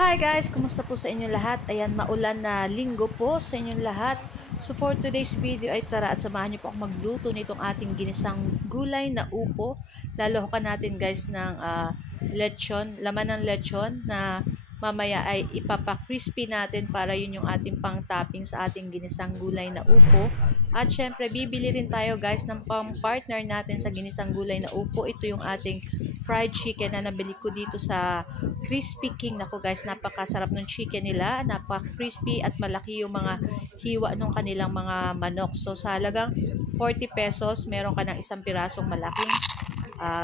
Hi guys! Kumusta po sa inyong lahat? Ayan, maulan na linggo po sa inyong lahat. So for today's video ay tara at samahan niyo po ako magluto nitong ating ginisang gulay na upo. Lalokan natin guys ng lechon, laman ng lechon na mamaya ay ipapa-crispy natin para yun yung ating pang-topping sa ating ginisang gulay na upo. At syempre, bibili rin tayo guys ng pang-partner natin sa ginisang gulay na upo. Ito yung ating fried chicken na nabili ko dito sa Crispy King. Naku guys, napakasarap ng chicken nila. Napaka-crispy at malaki yung mga hiwa ng kanilang mga manok. So sa halagang 40 pesos, meron ka ng isang pirasong malaking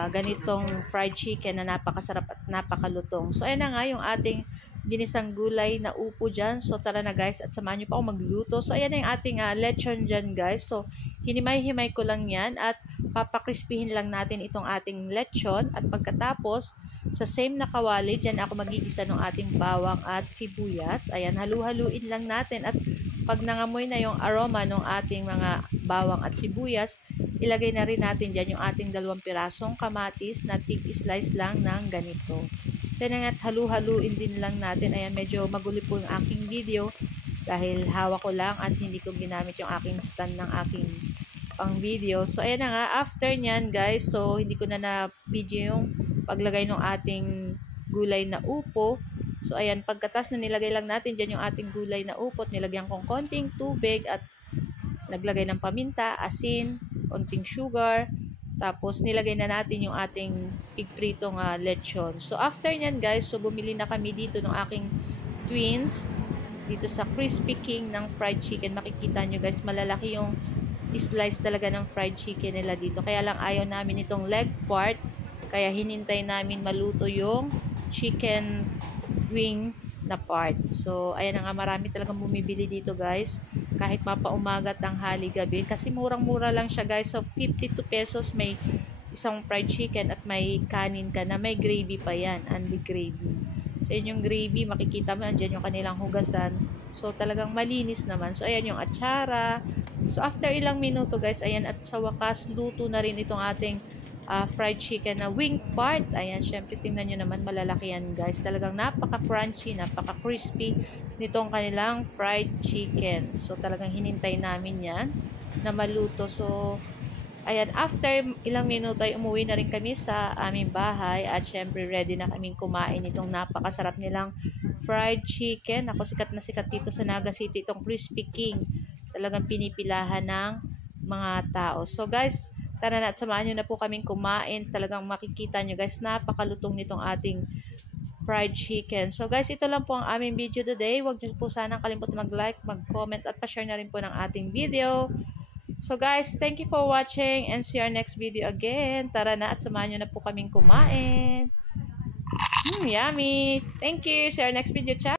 ganitong fried chicken na napakasarap at napakalutong. So ayan na nga yung ating ginisang gulay na upo dyan. So tara na guys at samahan nyo pa ako magluto. So ayan na yung ating lechon dyan guys. So hinimay-himay ko lang yan at papakrispihin lang natin itong ating lechon. At pagkatapos sa same na kawali dyan ako magigisa ng ating bawang at sibuyas. Ayan, halu-haluin lang natin at pag nangamoy na yung aroma ng ating mga bawang at sibuyas, ilagay na rin natin dyan yung ating 2 pirasong kamatis na thick slice lang ng ganito. So yun nga, halu-haluin din lang natin. Ayan, medyo magulo po yung aking video dahil hawak ko lang at hindi ko ginamit yung aking stand ng aking pang video. So ayan na nga, after nyan guys, so hindi ko na video yung paglagay ng ating gulay na upo. So ayan, pagkatas na nilagay lang natin dyan yung ating gulay na upot, nilagyan kong konting tubig at naglagay ng paminta, asin, konting sugar, tapos nilagay na natin yung ating pigpritong lechon. So after nyan guys, so bumili na kami dito ng aking twins dito sa Crispy King ng fried chicken. Makikita nyo guys, malalaki yung slice talaga ng fried chicken nila dito. Kaya lang ayaw namin itong leg part, kaya hinintay namin maluto yung chicken wing na part. So ayan na nga, marami talagang bumibili dito guys, kahit mapaumaga, tanghali, gabi, kasi murang-mura lang siya guys. So 52 pesos may isang fried chicken at may kanin ka na may gravy pa yan, only gravy. So yun yung gravy, makikita mo andyan yung kanilang hugasan. So talagang malinis naman. So ayan yung atsara. So after ilang minuto guys, ayan, at sa wakas luto na rin itong ating fried chicken na wing part. Ayan, syempre tingnan nyo naman, malalaki yan guys. Talagang napaka-crunchy, napaka-crispy nitong kanilang fried chicken. So talagang hinintay namin yan na maluto. So ayan, after ilang minuto ay umuwi na rin kami sa aming bahay at syempre ready na kaming kumain itong napakasarap nilang fried chicken. Ako, sikat na sikat dito sa Naga City itong Crispy King. Talagang pinipilahan ng mga tao. So guys, tara na at samahan nyo na po kaming kumain. Talagang makikita nyo guys, napakalutong nitong ating fried chicken. So guys, ito lang po ang aming video today. Huwag nyo po sanang kalimutan mag-like, mag-comment at pa-share na rin po ng ating video. So guys, thank you for watching and see our next video again. Tara na at samahan nyo na po kaming kumain. Yummy! Thank you! See our next video, chat!